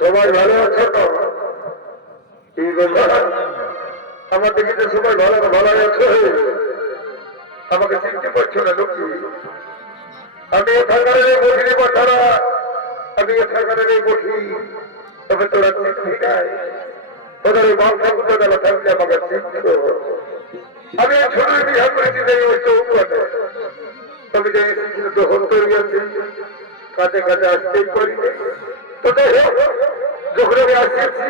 সবাই ভালো আছে তো? আমার দিকে সবাই ভালো ভালো আছে, আমাকে চিনতে পারছো না লোকি? আমি এখানকার বসি বাচ্চারা, আমি এখানকার বসি, তবে তোরা চিনবি নাই, তোদের এই বাংলা কোথা গেল থাকলে আমাকে চিনছিল। আমি ছোট বিহার করেছি ওই চৌকাতে, তবে যে এসেছিল তো হতে গিয়েছি, কাজে কাজে আসতেই পারি। তো যখন আমি আসেছি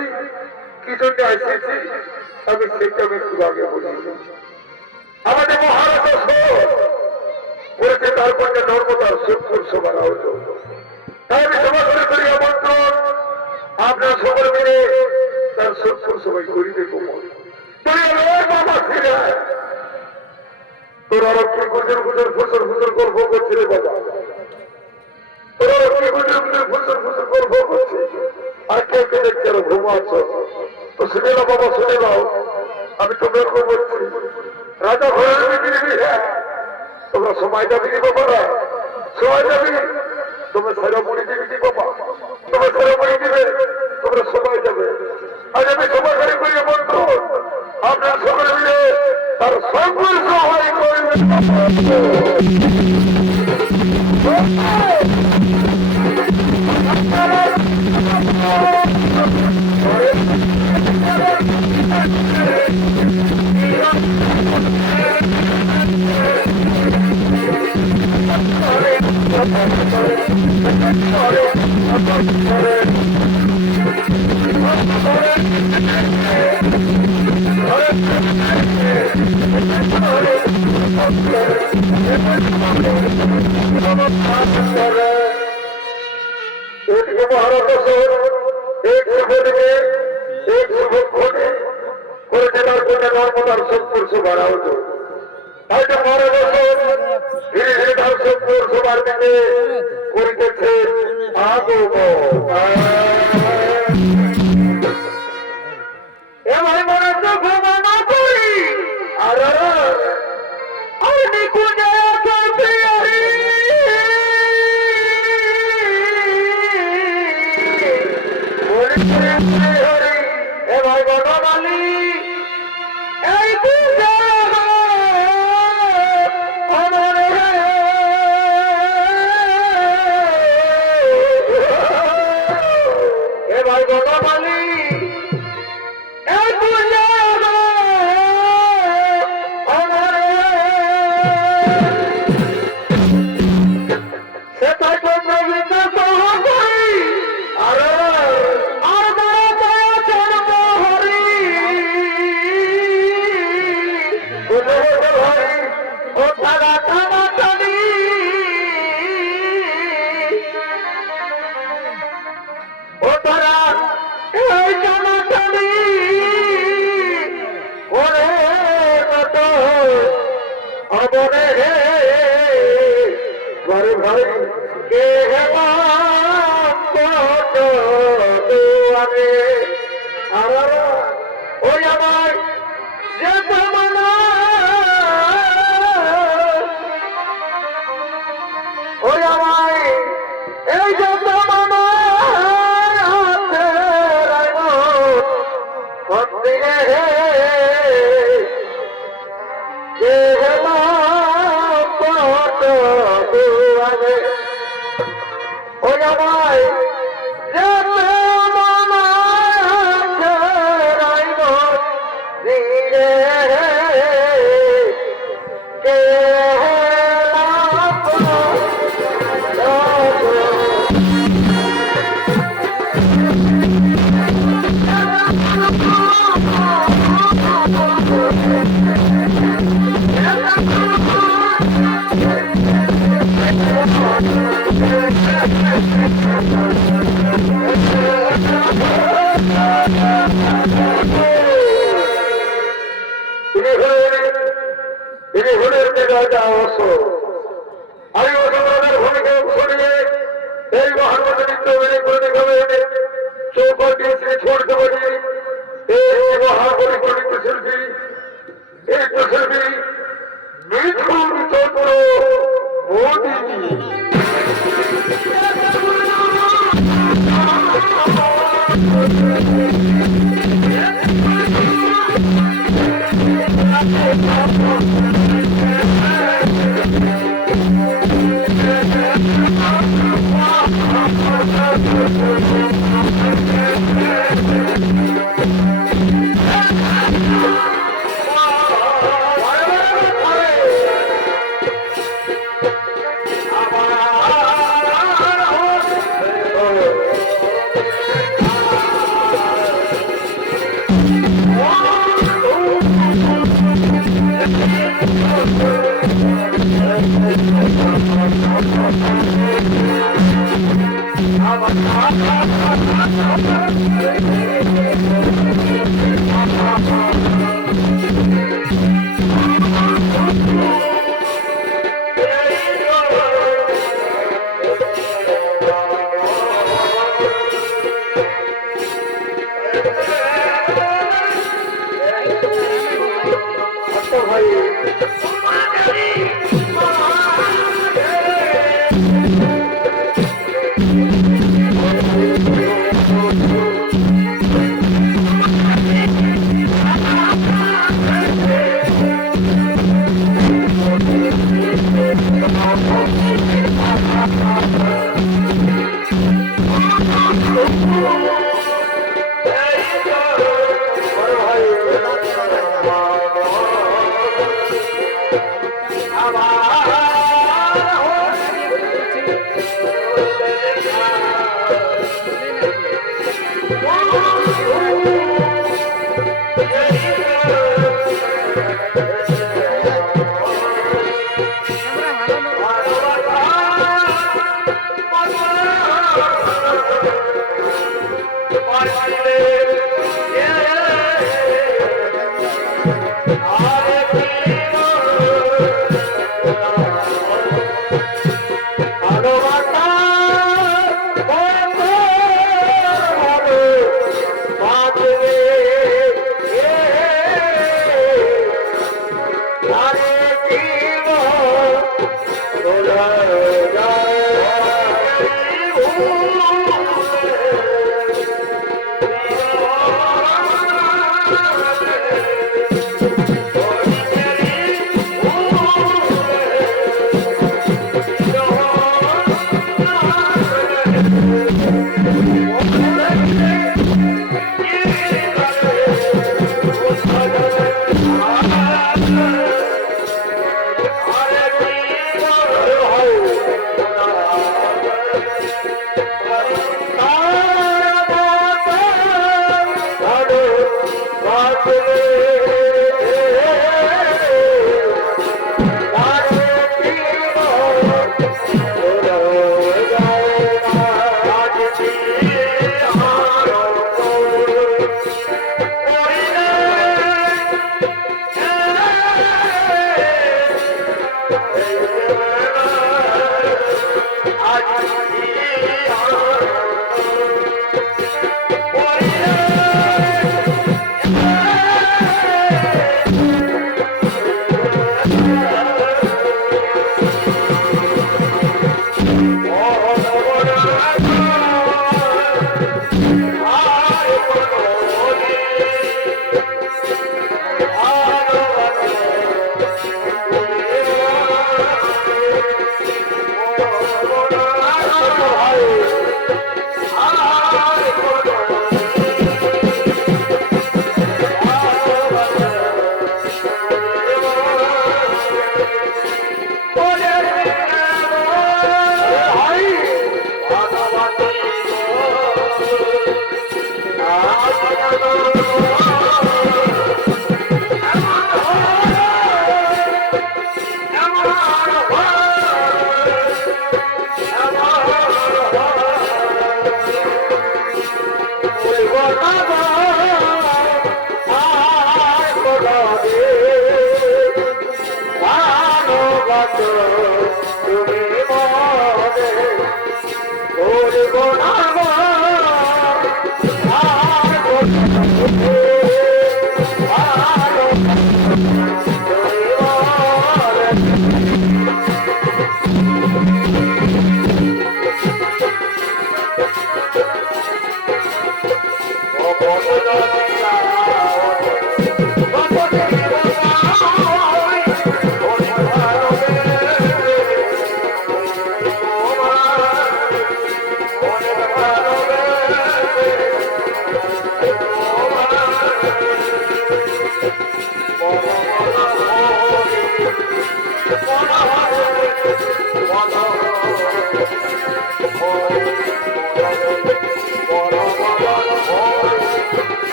কি জন্য আসেছি আমি সেটা আমি একটু আগে বলি। আমাদের মহারাজা করেছে, তারপর নর্মদার সত্তর সভা হতো। তাই আমি সভা করে করি আমন্ত্রণ, আপনার সকল মিলে তার সত্তর সবাই করিবে কোমল। তোর আরো কি গুজর গুজর ফুসর ফুসর গল্প করছে রে বাবা, তোর আরো কি গুজর গুজর ফুসর ফুসর গল্প করছে, আর কে কে দেখছে আরো ঘুমাচ্ছ। তো শুনে নাও বাবা, শুনে নাও, আমি তোমরা বলছি রাজা ঘরের বিক্রি, হ্যাঁ তোমরা সময় যাবি কি বাবারা, সময় যাবি, তোমরা সেরামণি দিবি কি বাবা, তোমরা সেরামণি দিবে, তোমরা সময় যাবে। আজ আমি সময় করে করি বন্ধু, আপনার সকলে মিলে তার সকল সহায় করবে। নর্মদার সত্তর সভা হতো, হয়তো 12 বছর ধীরে ধীরে তার 70 সভার দিকে করিতেছে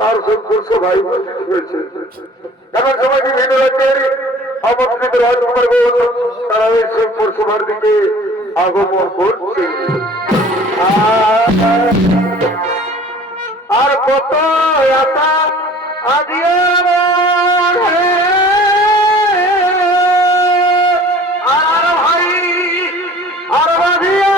তার সংঘর্ষ ভাই হয়েছে এমন সময় বিভিন্ন রাজ্যের আমন্ত্রিত রাজকুমার তারা এই সংঘর্ষভার দিকে আগমন করছে আর কত আশা আজিয়ে আর ভাই আর বাঁধিয়া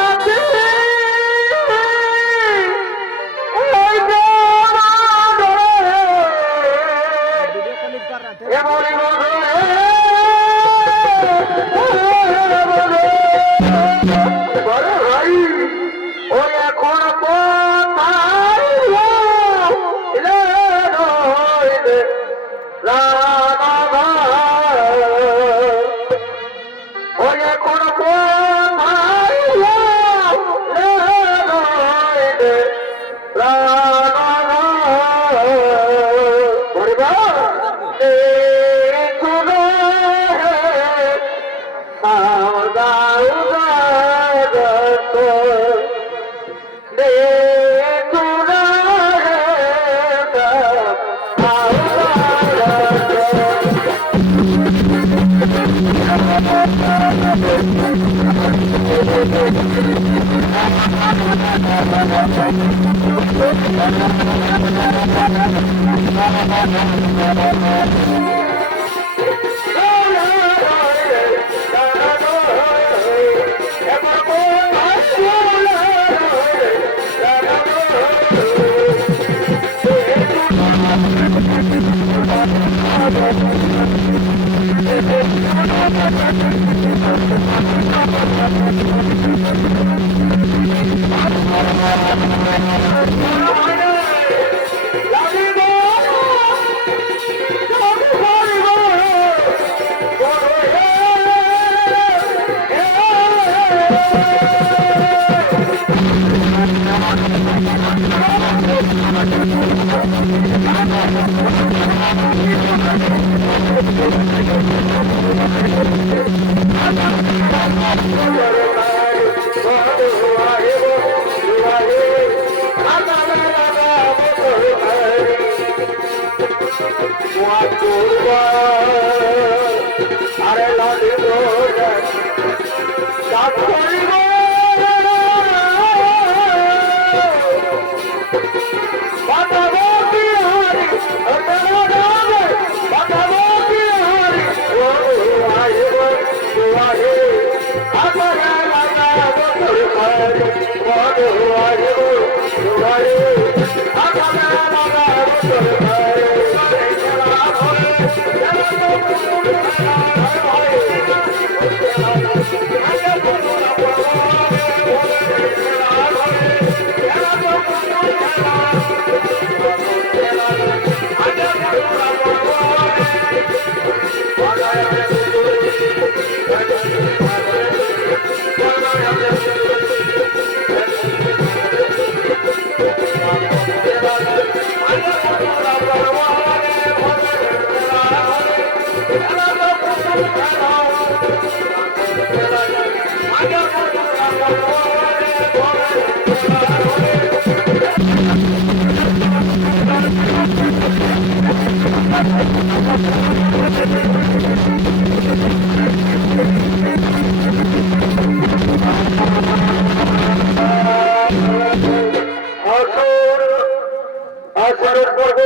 আসনের পর্ব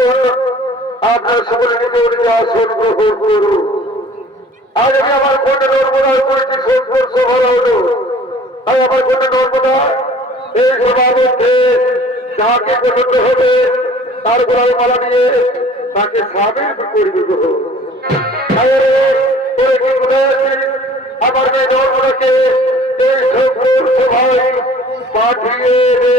আপনার সকলে নিতে আসন গ্রহণ করুন। আজ আমি আমার কোটে নর্মদার করেছি সংঘর্ষ ভালো হলো। আজ আমার কোটে নর্মদা এই সভার মধ্যে যাকে করতে হবে তার গোড়ায় মালা দিয়ে তাকে স্বামীর পরিণত হোক। আমার মেয়ে নর্মদাকে এই সংঘর্ষ সভায় পাঠিয়ে দে।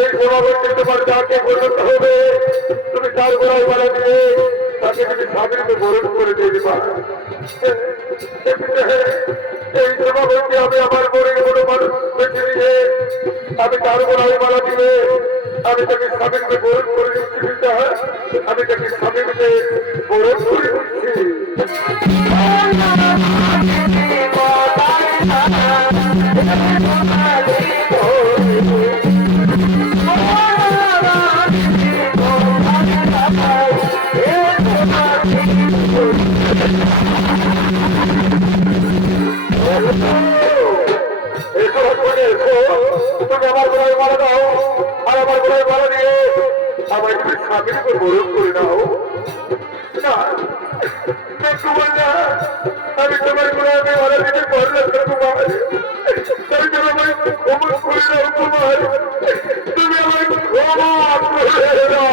এই সভাপতি তোমার যাকে পরিণত হবে তুমি তার গোড়ায় মালা দিয়ে তাকে তুমি স্বামীকে বরণ করে দিয়ে দিবা। এই সভাপতি আমি আমার বড় বড় মানুষ বেছে নিয়ে আমি তার গোড়ায় মালা দিয়ে আমি তাকে স্বামীকে বরণ করে দিচ্ছি। আমি তাকে স্বামীকে বরণ করে দিচ্ছি। তুমি আমার গোড়ায় মারা দাও আর আমার গোড়ায় মারা দিয়ে আমায় তুমি স্বামীর উপর বরণ করে দাও। আমি তোমার গোড়ায় মারা দিতে পারলাম না কুমার। তাই তুমি আমায় ক্ষমা করে দাও কুমার। তুমি আমায় ক্ষমা করে দাও।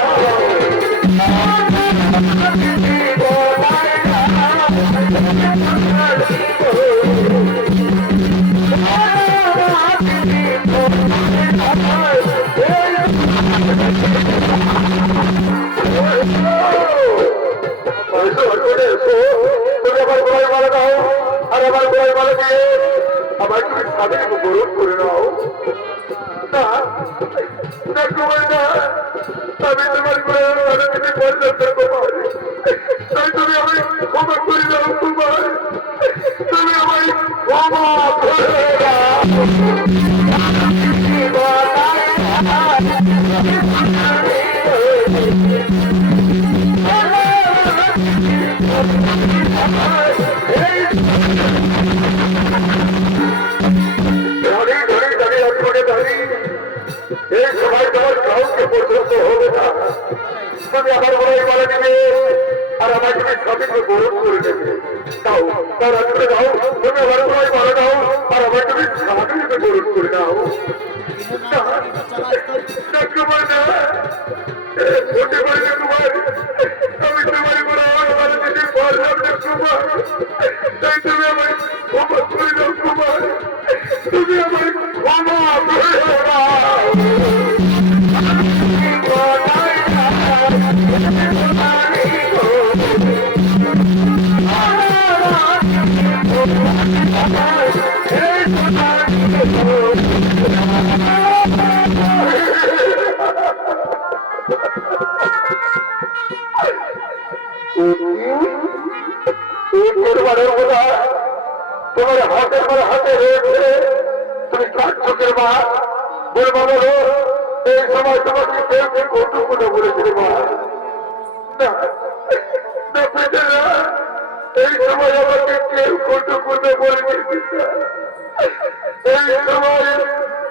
আমার তুমি স্বামীকে বরণ করে নাও। না আমি তোমার গোড়ায় দিতে পারলাম না কুমার। তাই তুমি আমায় ক্ষমা করে দাও কুমার। তুমি আমায় ক্ষমা করে দাও। এই সবাই তোমার কাউকে পর্যন্ত হবে না। তুমি আমার গোড়ায় মারা দিবে আর আমার তুমি স্বামীকে বরণ করে দেবে। দাও তার আগে দাও। তুমি আমার গোড়ায় মারা দাও আর আমার তুমি স্বামীকে বরণ করে দাও। হতে পারি না তোমার। আমি তোমার গোড়ায় মারা দিতে পারলাম না কুমার। তাই তুমি আমায় ক্ষমা করে দাও কুমার। তুমি আমায় ক্ষমা করে দাও। সর্বদা তোমার হাতের পর হাতে রয়েছে। তুমি কার চোখের মা বলবো বলো, এই সময় তোমাকে কেউ কেউ কটুকুটো বলেছিল মা না না পেটে না, এই সময় আমাকে কেউ কটুকুটো বলেছে এই সময়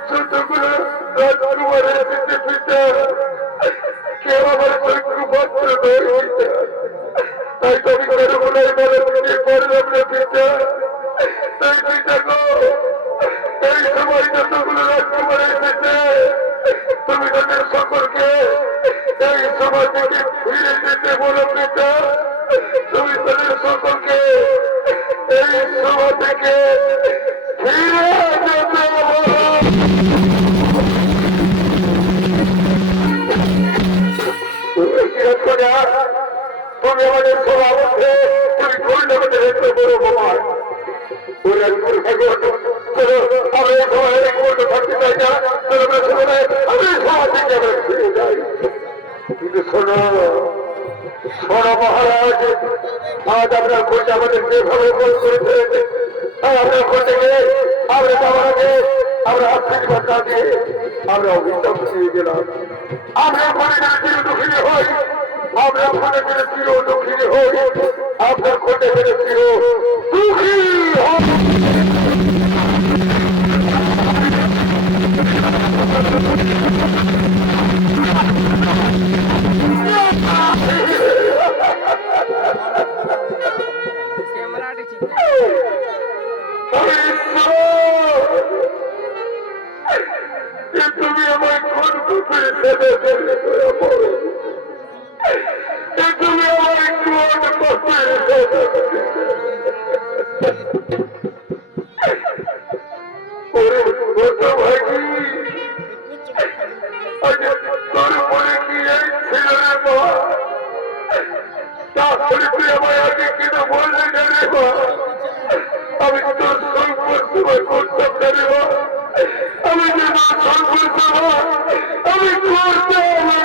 ছোটগুলো রাজকুমার এসেছে পিতা, কেউ আমার চক্ষু পত্র নয় পিতা, তাই তুমি করুণায় বলে পিঠে পড়লাম না পিতা। তাই পিতা গো, এই সময় যতগুলো রাজকুমার এসেছে তুমি তাদের সকলকে এই সময় থেকে ফিরে যেতে বলো পিতা। তুমি তাদের সকলকে এই সময় থেকে ফিরে যেতে বলো। তুমি আমাদের সবার মধ্যে তুমি করলে আমাদের একটা বড় বোমার আমি এই সময় থাকতে চাই না, আমি সবার থেকে আমরা ফিরে যাই। কিন্তু শোনো শোনো মহারাজ, আজ আপনার খোঁজে আমাদের যেভাবে ফোন করেছে আপনার খোঁজে গিয়ে আমরা যাওয়ার আগে আমরা আশীর্বাদ না দিয়ে আমরা অভিশাপ দিয়ে গেলাম। আমরা ওখানে গেলে চির দুঃখিনী হই, আমরা ওখানে গেলে চির দুঃখিনী হই, আপনার খোঁজে গেলে চির দুঃখী হই। তুমি আমায় কোন কুকুরে তুমি আমায় কোন কুকুরে ভাগি তোর মনে কি এই ছিল রে মা, তাহলে তুই আমায় আগে কেন বললি না রে মা, আমি তোর সংকট সময় করতাম না রে মা, আমি যে তোর সংকট সময় আমি করতাম না।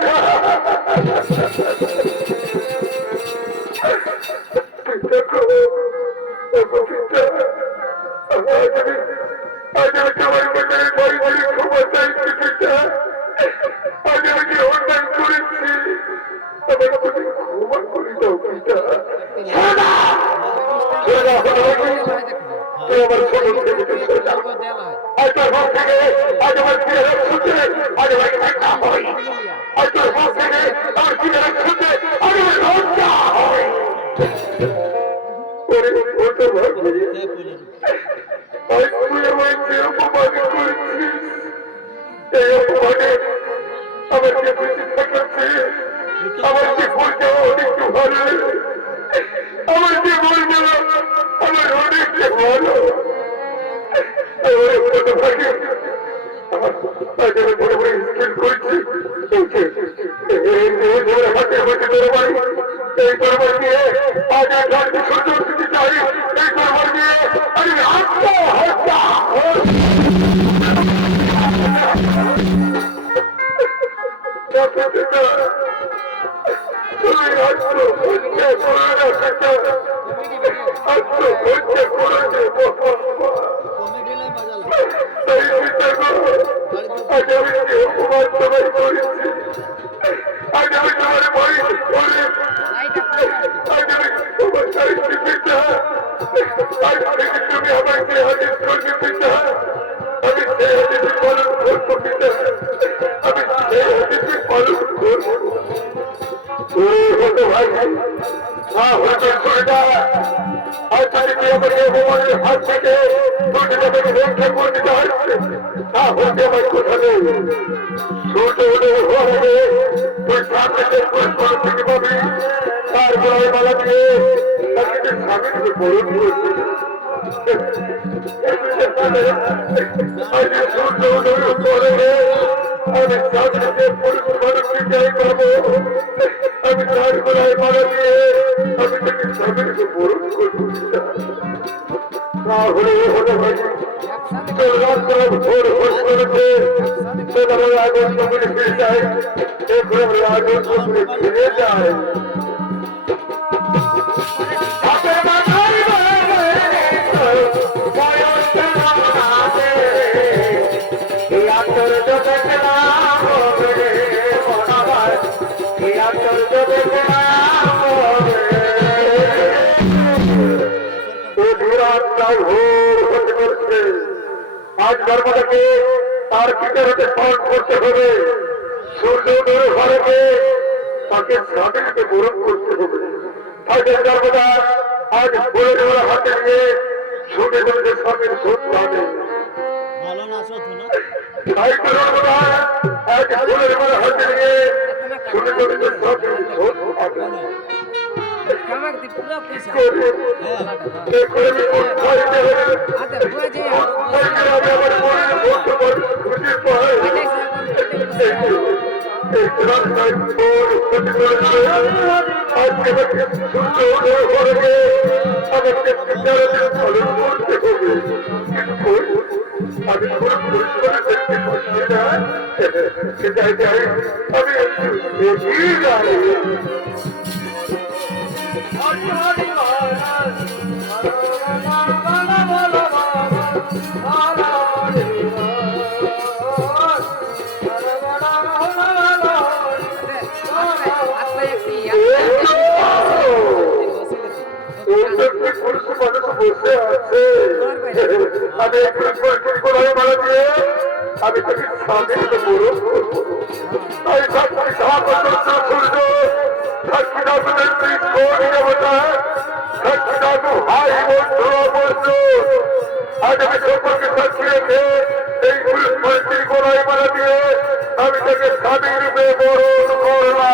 আজ আমি তোমার বাজারে বাড়ি বাড়ি ক্ষমা চাইছি পিতা, আজ আমি যে অন্যায় করেছি আমার তুমি ক্ষমা করে দাও পিতা। আমার সকল থেকে আজ তোর মুখ থেকে আজ আমার ফিরে শুনতে আজ আমার ঘটনা হয়, আজ তোর মুখ থেকে আমার ফিরে শুনতে আজ আমার লজ্জা হয়। আজ তুই আমায় যে অপমান করেছিস, এই অপমানে আমার যে বেঁচে থাকাচ্ছে, আমার যে ভুল যাওয়া অনেকটা ভালো, আমার যে ভুল যাওয়া আমার অনেকটা ভালো। হাত থেকে রক্ষা করে দিতে হচ্ছে তা হতে আমার কোথা নেই। সূর্য উদয় হওয়ার আগে তুই সামনে থেকে পাবি, তারপরে মালা দিয়ে তাকে স্বামীকে বরণ করছি। সূর্য উদয় করে আমি সামনে পুরুষ মানুষকে জয় করবো, আমি তার গলায় মালা দিয়ে আমি তাকে স্বামীকে বরণ করবো। তাহলে হতে পারি ভোর ভোর করেছে আগুন করে ফিরে যায়, আগুন করে ফিরে যায়। রাতটাও ভোর হতে করছে। আজ ধর্মটাকে তার পিঠের হাতে পালন করতে হবে। সূর্য উদয়ের ঘরেকে তাকে স্বাধীনকে বরণ করতে হবে। তাদের ধর্মটা আজ ভোরের বেলা হাতে নিয়ে ছুটে চলেছে স্বামীর শোধ পাবে। তাই তো ধর্মটা আজ ভোরের বেলা হাতে নিয়ে ছুটে চলেছে স্বামীর শোধ পাবে। বসে আছে আমি মারা দিয়ে আমি তাকে স্বাধীন বরণ করবো। তাই সাক্ষী সূর্য সাক্ষী দেবতা সাক্ষী হাই বন্ধু আজ আমি সকলকে সাক্ষী রেখে এই পুলিশ গোড়ায় মারা দিয়ে আমি তাকে স্বাধীন রূপে বরণ করলাম।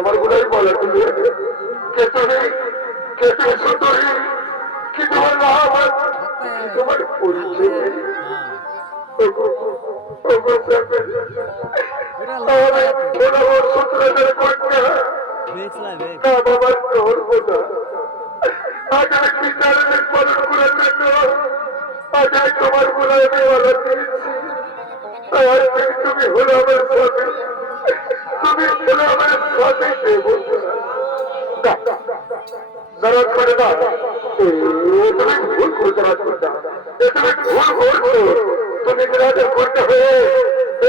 আমার গুলাই বলা তুমি কে তুমি কে তুমি সুন্দরী কি তোমার নাম কি তোমার পরিচয় তোমার গুলাই বলা তুমি হলো আমার স্বামী তুমি হলো আমার স্বামী জরুরত করে না তুমি ভুল করতে রাজপুতা তুমি ভুল করছো তুমি বিরাজের করতে হয়ে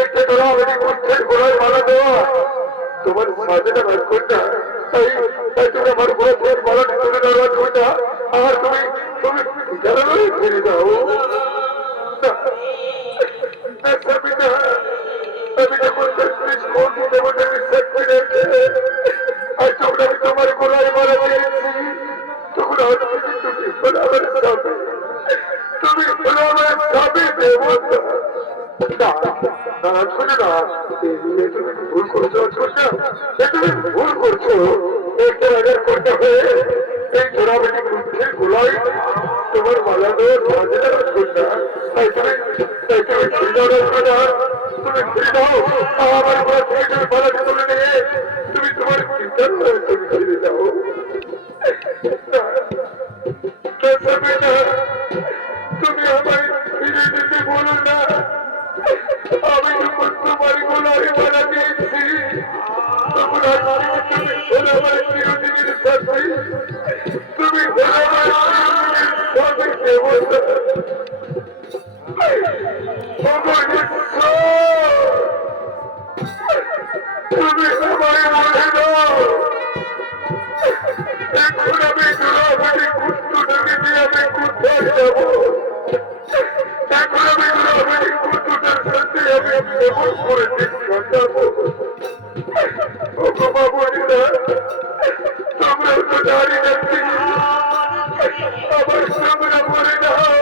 একটি গোলামি কুষ্ঠের গোলায় মালা দেওয়া তোমার স্বাধীনতা রাজপুতা তাই তাই তুমি আমার গোলাপের মালাটি তুলে দেওয়া রাজপুতা আর তুমি তুমি জানানোই ফিরে যাও। আমি যখন আমি তোমার গোলায় মারা দিয়েছি তখন তুমি হলো আমার স্বামী তুমি হলো আমার স্বামী দেবতা। শুনে না তুমি ভুল করছো তুমি ভুল করছো একটা রাজার করতে হয়ে এই জোড়াবেটি কুষ্ঠের গোলায় তোমার মালা দেওয়ার স্বাধীনতা রাজকন্যা তাই তুমি ফিরে দাও তুমি ফিরে দাও আমার ঘর থেকে তুমি মালাটি তুলে নিয়ে তুমি তোমার চিন্তার তুমি ফিরে যাও। তুমি আমায় ফিরে দিতে বলো না আমি যখন তোমার গোলায় মারা দিয়েছি তখন তুমি হলো আমার চিরদিনের সাথী তুমি হলো আমার চিরদিনের সাথী দেবতা। তুমি আমায় বলে দাও এখন আমি জোড়াবাড়ি কুষ্ঠটাকে দিয়ে আমি কোথায় যাব এখন আমি জোড়াবাড়ি কুষ্ঠটার সাথে আমি কেমন করে কাটাবো বাবুরা তোমরা তো দাঁড়িয়ে যাচ্ছি আমার তোমরা বলে দাও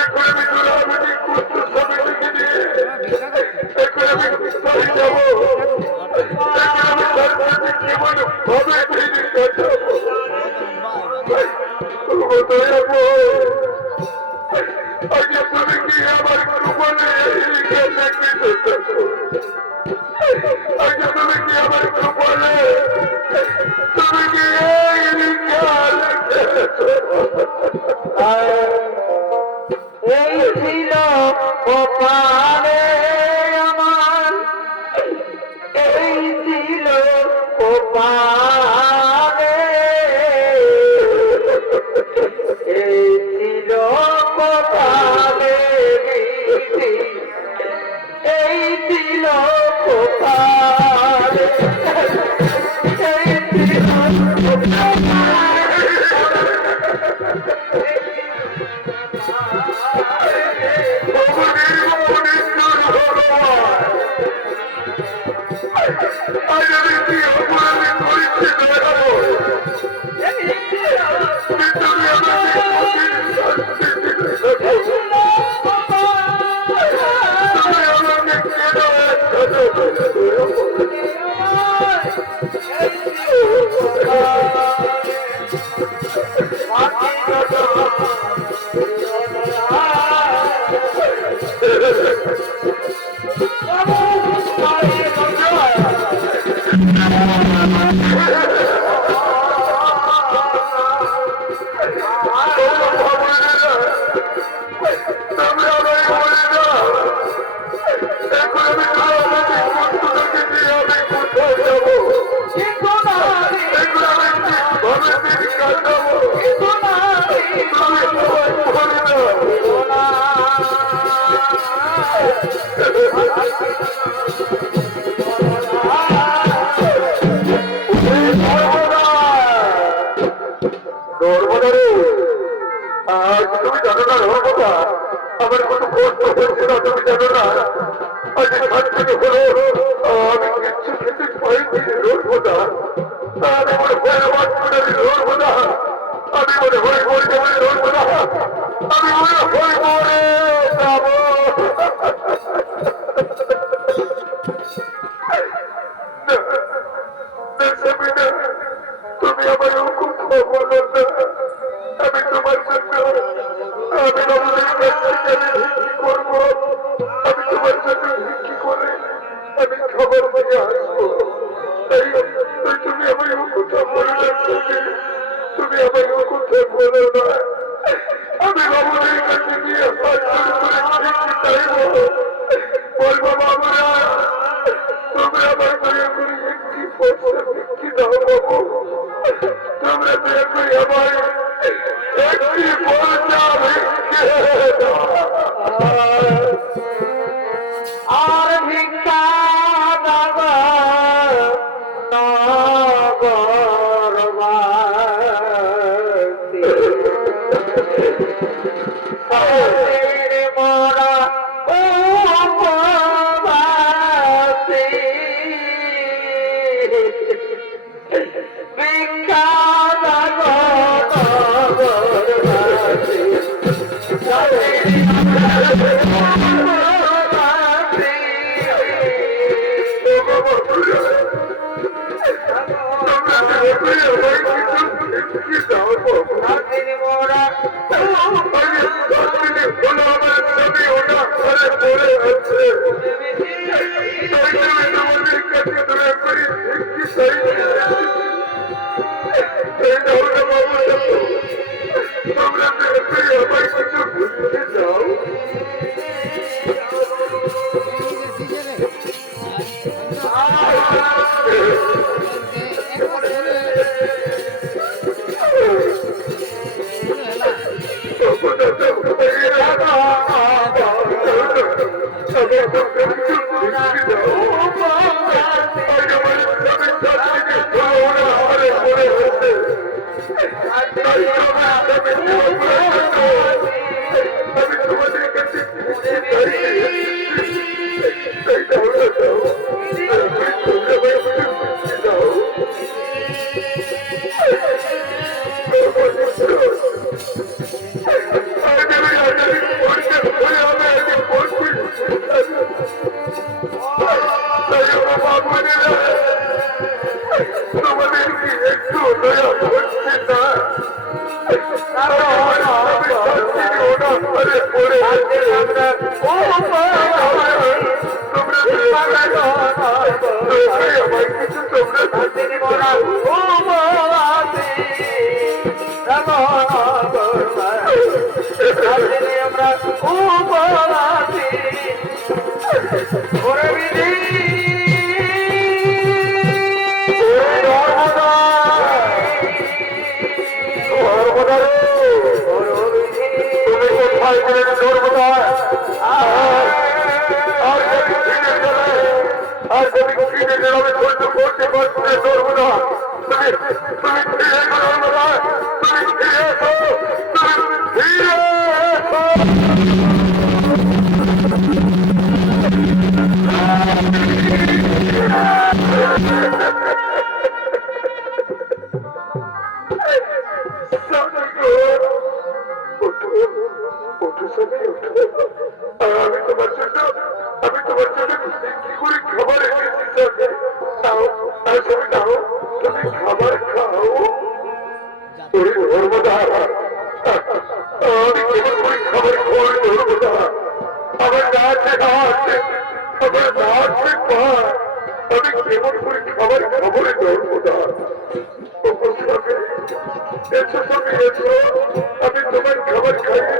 এখন আমি জোড়াবাড়ি কুষ্ঠ সমিতিকে নিয়ে এখন আমি কোথায় যাবো এখন আমি তার সাথে কেমন ভাবে কাটাবো আগে তুমি কি আমার কৃপণে আগে তুমি কি আমার কৃপণে তুমি কি এই ছিল কপালে আমার এই আজ আমি কি অপরাধী করেছি দেখাবো, তুমি আমাকে কঠিন শাস্তি দিতে থাকো। তুমি আমাকে কেন তুমি জানো না কথা আমার কত কষ্ট হয়েছে না, তুমি জানো না আজ খাট থেকে হলো আমি কিচ্ছু খেতে পাইনি রোজবোধা, আমি মনে হয় আমার রোজবোধা, আমি মনে হয় মরে যাবো রোজবোধা, আমি মনে হয় মরে যাবো। তুমি আমার হুকুম বলো না, আমি তোমার জন্য আমি বাবুদের কাছে কি করবো, আমি তোমার জন্য কি করে আমি খবর পেয়ে আসবো, তুমি আমার হুকুমটা বলো না, তুমি আমার হুকুমটা বলো না, আমি বাবুদের কাছে গিয়ে হাত করে চাইবো, বলবো বাবুরা তোমরা আমার দয়া করে একটি পয়সা বিক্রি দাও বাবু, তোমরা দয়া করে আমার একটি পয়সা বিক্রি দাও। আর ভিক্ষা দাবা নগরবাসী মরা আমি তোমার জন্য কি করে খাবার এনেছি নাও তুমি নাও তুমি খাবার খাও ওই ধর্মদা আমি কেমন করে খাবার খাওয়ার ধর্মদা আমার না আছে হাত আমার না আছে পা আমি কেমন করে খাবার খাবো রে ধর্মদা এসো সঙ্গে এসো আমি তোমার খাবার খাইয়ে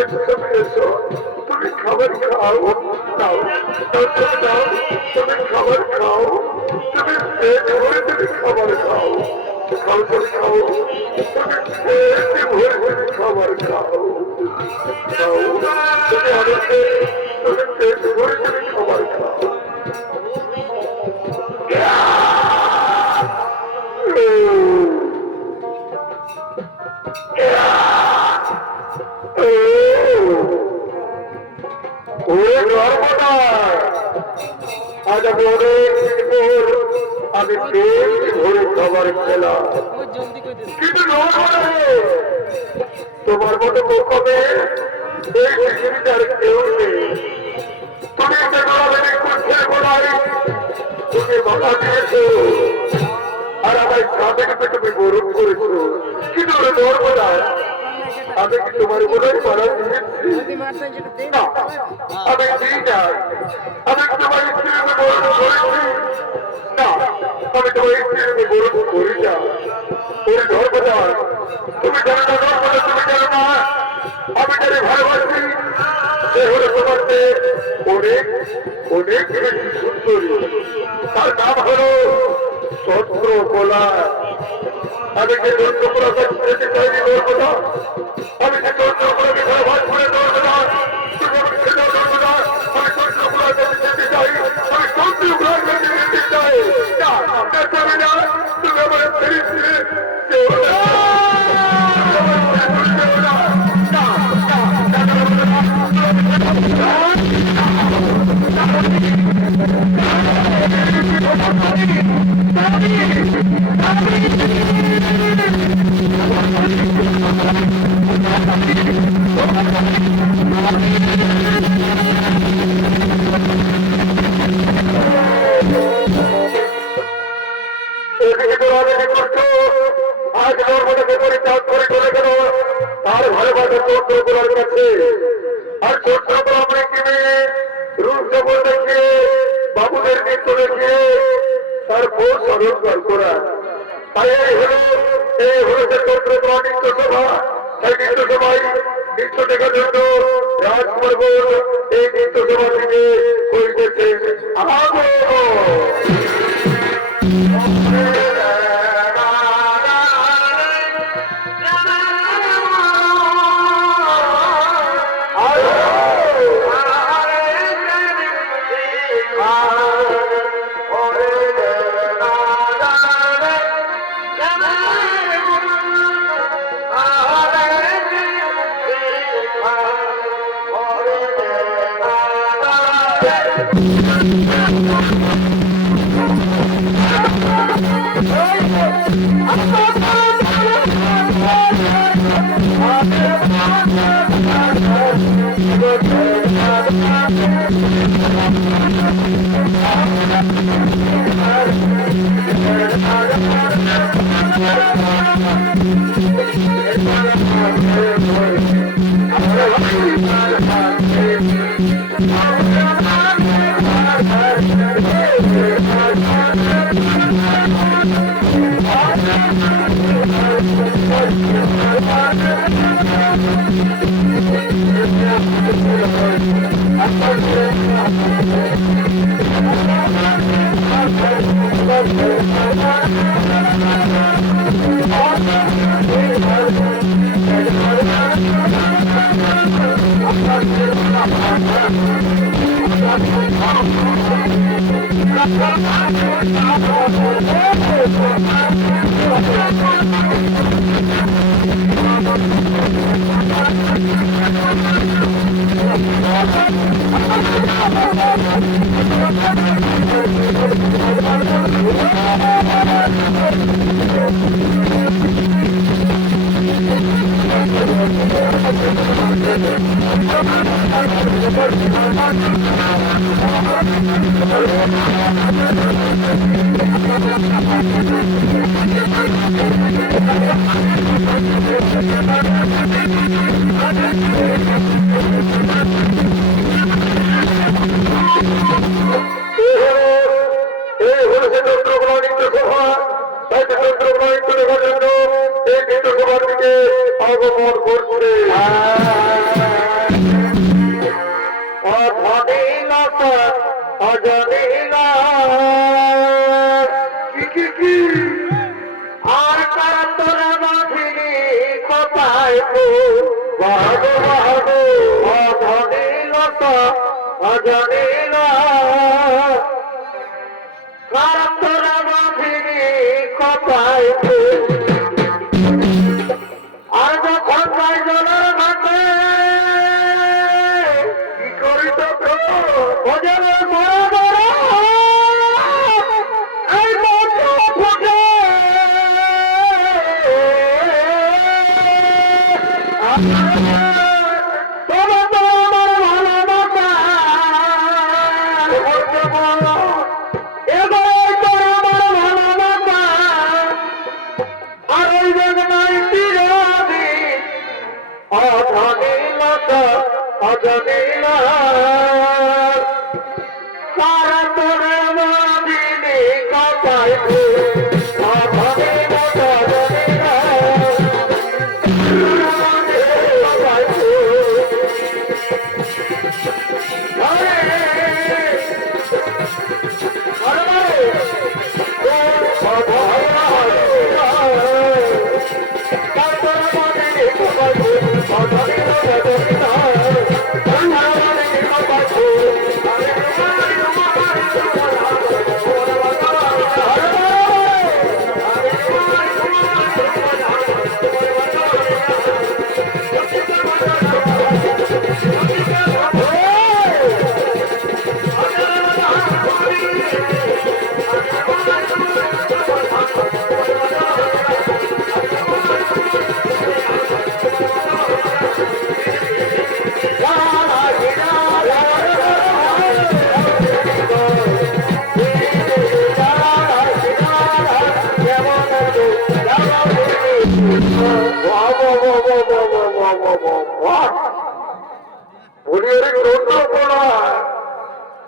এসো সঙ্গে এসো তুমি খাবার খাও নাও নাও তুমি খাবার খাও তুমি পেট ভরে তুমি খাবার খাও খাও তুমি খাও তুমি পেট ভরে তুমি খাবার খাও খাও তুমি আনন্দে তুমি পেট ভরে তুমি খাবার খাও আজ আমি আমি পেট ভরে খাবার খেলাম কিন্তু তোমার মতো কবে এই পৃথিবীটার কেউ নেই তুমি তুমি বাধা দিয়েছো আর আমার স্বামীকে তুমি গরম করেছো কিন্তু আমি কি তোমার বোধহয় মারা দিয়েছি না আমি দিই না আমি তোমার স্ত্রীকে গরম করেছি না আমি তোমার স্ত্রীকে গরম করি না ওই ধর্মদার তুমি জানো না ধর্মদার তুমি জানো না আমি যারে ভালোবাসি সে হলো তোমার অনেক অনেক বেশি সুন্দরী তার নাম হলো চন্দ্রকলা আমি যে চন্দ্রকলা যেতে চাইনি ধর্মদা আমি যে চন্দ্রকলাকে ভালোবাস করে ধর্মদা তুমি আমি সেটা ধর্মদা আমি চন্দ্রকলা যেতে চাই আমি চন্দ্রকলা যেতে চাই না তুমি না তুমি আমার ফিরে ফিরে তার ভালোবাসা চন্দ্রকলার কাছে আর চন্দ্রকলা আমরা কিনে রূপ জগৎ দেখিয়ে বাবুদের নৃত্য দেখিয়ে তার ভোট স্মরণ করা তাই এই হলো যে চন্দ্রকলা নৃত্য সভা সেই নৃত্য সভায় নৃত্য দেখার জন্য রাজকুমার বোন এই নৃত্য সভা থেকে করিতেছে আগমন করছে অজানিলা কি আর কারণ তোরা মাঝিনি কোথায় বাহাদো বাহাদো অজানিলতা অজানিলা কারণ তোরা মাঝিনি কোথায় আর যখন তাই জলের ঘাটে কি করি তো ভোজনের বড় বড় এই মন্ত্র ফুটে তবে তো আমার ভালোবাসা এবার তোর আমার ভালোবাসা আর ওই বেদনায় চিরদিন অজানিলতা অজানিলা কারণ তোর মাদিনী কথায় অজানিলতা অজানিলা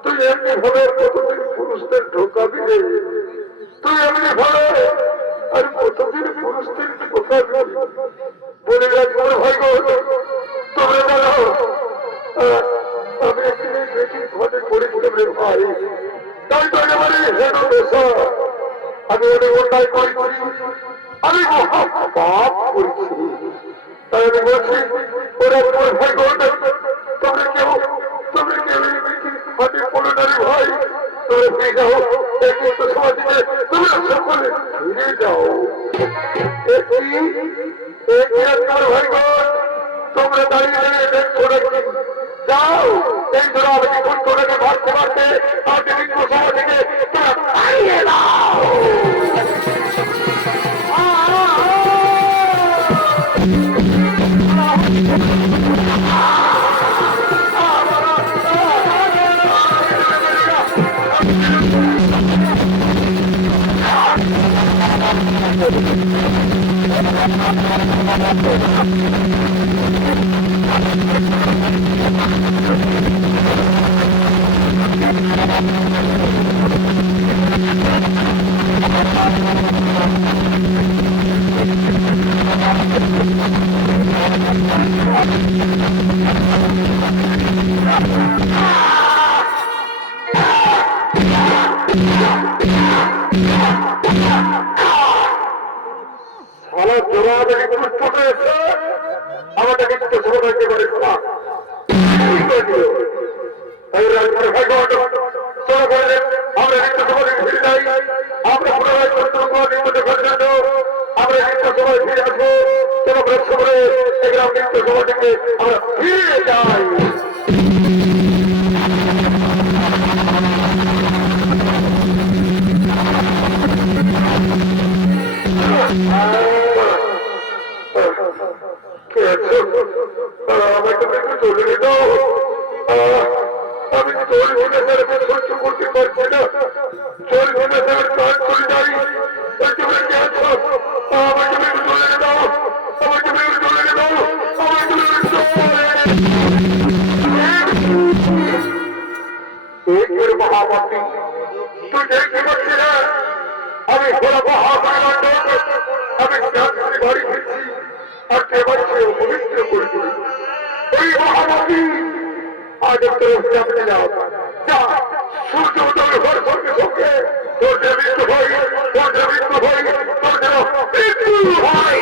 তুই এমনি ভাবে কতদিন পুরুষদের ঢোকাবি রে তুই এমনি ভাবে আর কতদিন পুরুষদের ঢোকাবি বলে রাখবার ভাই গো তোমরা জানো আমি একদিন বেটি ঘটে করেছিলাম রে ভাই তাই তো একেবারে হেন পেশা আমি অনেক অন্যায় করি আমি পাপ করছি তাই আমি বলছি ওরা ভাই গো তোমরা কেউ হাতে পড়ে না রে ভাই তোমরা ফিরে যাও এই মুক্ত সমাজ থেকে তোমরা সকলে ফিরে যাও একবার ভাই গো তোমরা দাঁড়িয়ে দেখছো নাকি যাও এই ধরো আমাকে ফোন করে ভাবতে পারতে আমাকে মুক্ত সমাজ থেকে তোমরা দাঁড়িয়ে দাও এই রাজকুমার ভাইগণ চলে বললেন আমরা নিত্য সমাজে ফিরে যাই, আমরা পুনরায় চন্দ্রকুমার নিত্য দেখার জন্য আমরা নিত্য সমাজে ফিরে আসবো। চলো ব্রত করে এগ্রাম নিত্য সভা থেকে আমরা ফিরে যাই। আমাকে একটু চলে দাও, আমি চোর ভেঙে স্যার সহ্য করতে পারছি না, চোর ভেঙে স্যার কাজ করে যাই। তুমি কে আছো? আমাকে একটু চলে দাও, আমাকে একটু চলে দাও, আমাকে একটু মহামন্ত্রী তুই দেখতে পাচ্ছি না আমি ঘোরা মহাপ্রকাণ্ড আমি বাড়ি ফিরছি আর কেবাইছে পবিত্র করে তুলি। ওই মহামন্ত্রী আজ আপনি যাও, যা সূর্য উদয় হওয়ার সঙ্গে সঙ্গে তোর যে মৃত্যু হয়, তোর যে মৃত্যু হয়, তোর যেন মৃত্যু হয়।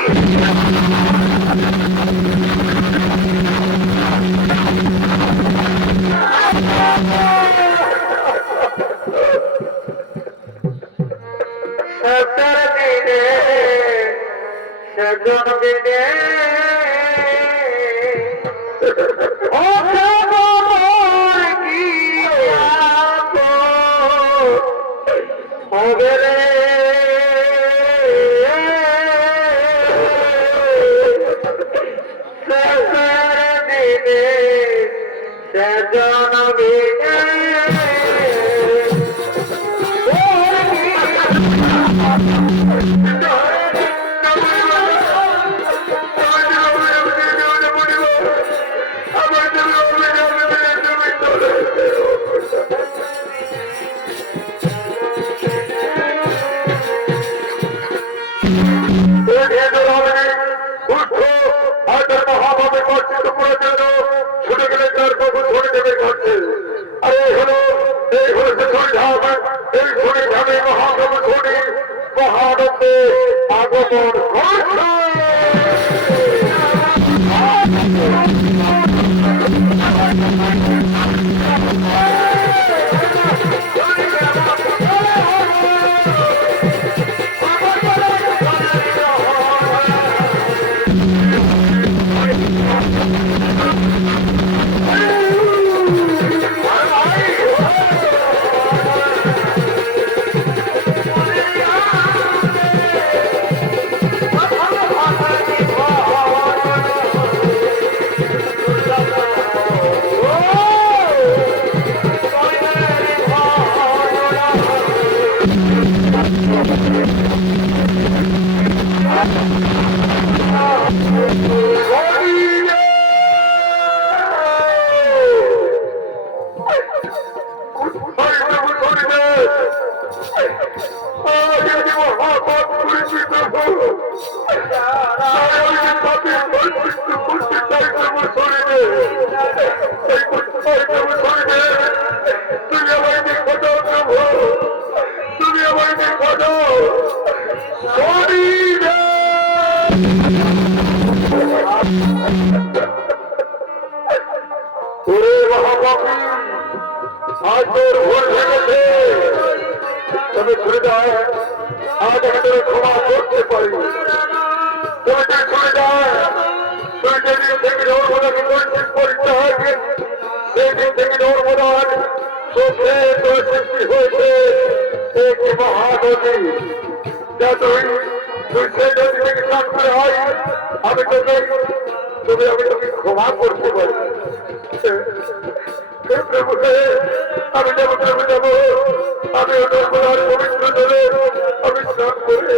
সেজন দিনে হবে রে দিনে সেজন দিনে মহানন্দে আগমন आज তোর ভুল ভেঙেছে, তবে ছুড়ে যায় আজ আমি তোর ক্ষমা করতে পারি। তবে তুই ছুড়ে যায় তুই যেদিন থেকে নর্মদাকে বঞ্চিত করতে হয় সেই দিন থেকে নর্মদার চোখে তোর সৃষ্টি হয়েছে একটি মহানদী। যা তুই সেই নদী থেকে স্নান করে হয় আমি তোকে আমি তোকে ক্ষমা করতে পারি। আমি যাবো যাবো যাবো আমি নর্মদার পবিত্র জলে আমি স্নান করে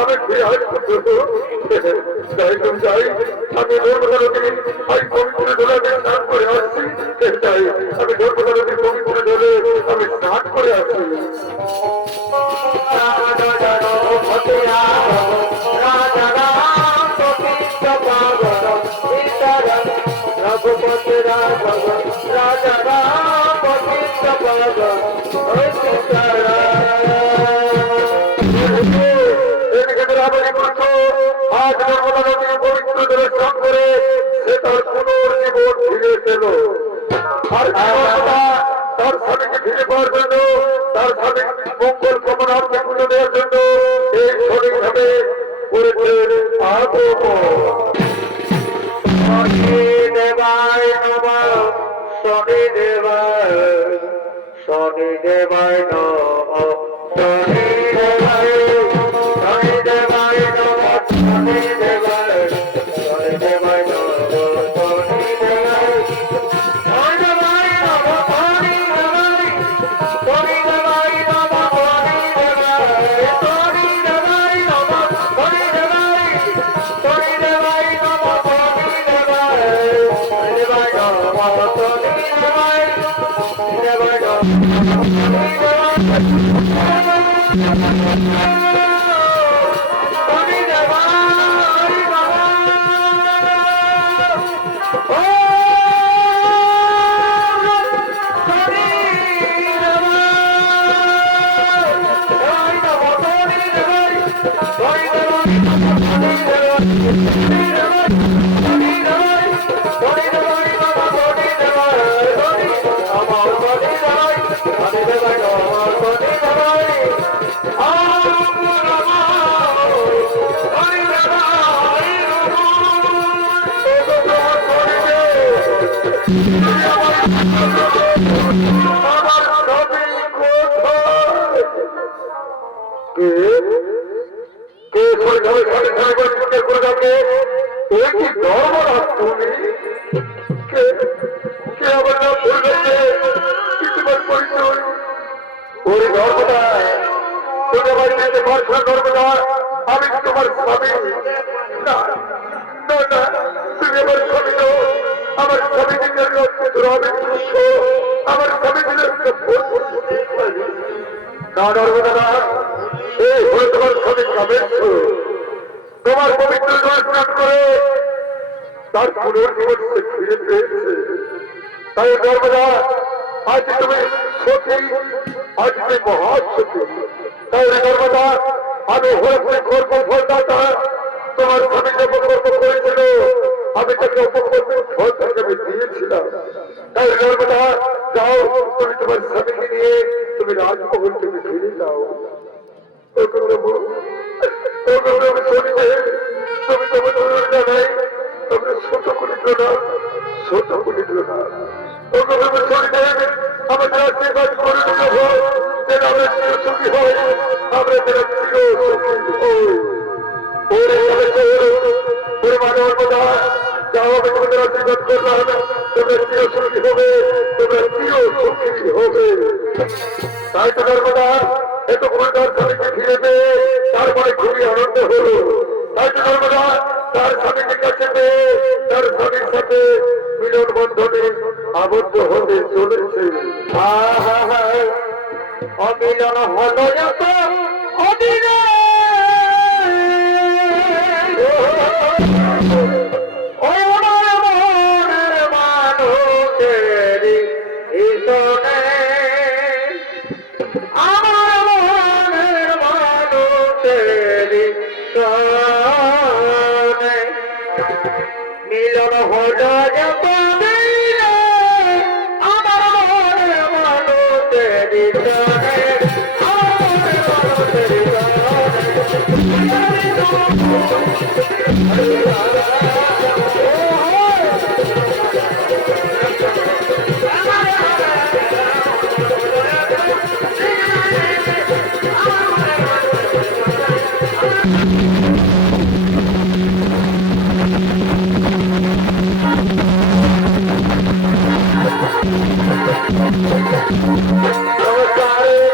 আমি ফিরে আসবো। যাই তুমি যাই আমি নর্মদা নদী আমি পবিত্র জলে আমি স্নান করে আসছি। যাই আমি নর্মদা নদী পবিত্র জলে আমি স্নান করে আসছি। রাজা রাম আজ নর্মদা নদীর পবিত্র জলে স্নান করে সে তার পুনর্জীবন ফিরে পেল। আর তার স্বামীকে ফিরে পাওয়ার জন্য, তার স্বামী মঙ্গল কামনার্থে পুজো দেওয়ার জন্য এই সঠিকভাবে করেছেন আগমন। শনি দেবায় নমঃ, শনি দেবায়, শনি দেবায় নমঃ, শনি দেবায়, শনি দেবায় নমঃ, শনি দেবায়, শনি দেবায় নমঃ, শনি দেবায়, শনি দেবায় নমঃ, শনি দেবায়, শনি দেবায় নমঃ, শনি দেবায়, শনি দেবায় নমঃ, শনি দেবায়, শনি দেবায় নমঃ, শনি দেবায়, শনি দেবায় নমঃ, শনি দেবায়, শনি দেবায় আমি তোমার স্বামী না, না না, তুমি আমার স্বামী নও। আমার স্বামী দিনের আমি সুস্থ, আমার স্বামী দিনের না নর্মদা না, এই হয়ে তোমার স্বামী কামেশ্বর, তোমার পবিত্র জল স্নান করে তার পুনর্জীবন ফিরে পেয়েছে। তাই নর্মদা, আজ তুমি সতী, আজ তুমি মহাসতী। তাই নর্মদা, আমি হয়ে করব ফলদাতা। তোমার স্বামী যে অপকর্ম করেছিল, আমি তাকে অপকর্মের ফল তাকে আমি দিয়েছিলাম। তাই নর্মদা, যাও, তুমি তোমার স্বামীকে নিয়ে তুমি রাজমহল থেকে ফিরে যাও। তুমি তোমার জানাই তোমরা ছোট করিল না, ছোট করিল না। আমাদের আশীর্বাদ করে দেব যেন আমরা চিরসুখী হই, আমরা যেন চিরসুখী হই। যাও, আমি তোমাদের আশীর্বাদ করলাম, তোমরা চিরসুখী হবে, তোমরা চিরসুখী হবে। তাই তো নর্মদা, এতক্ষণ তার স্বামীকে ফিরে পেয়ে তারপরে খুবই আনন্দ হলো। তাই তো নর্মদা, তার স্বামীকে কাছে পেয়ে তার স্বামীর সাথে মিলন বন্ধনে আবদ্ধ হতে চলেছে। অমিলন হলো যত অদিনে, মিলন হলো যত দিনে, আমার মনের মানুষের হৃদয়ে, আমার মনের মানুষের হৃদয়ে।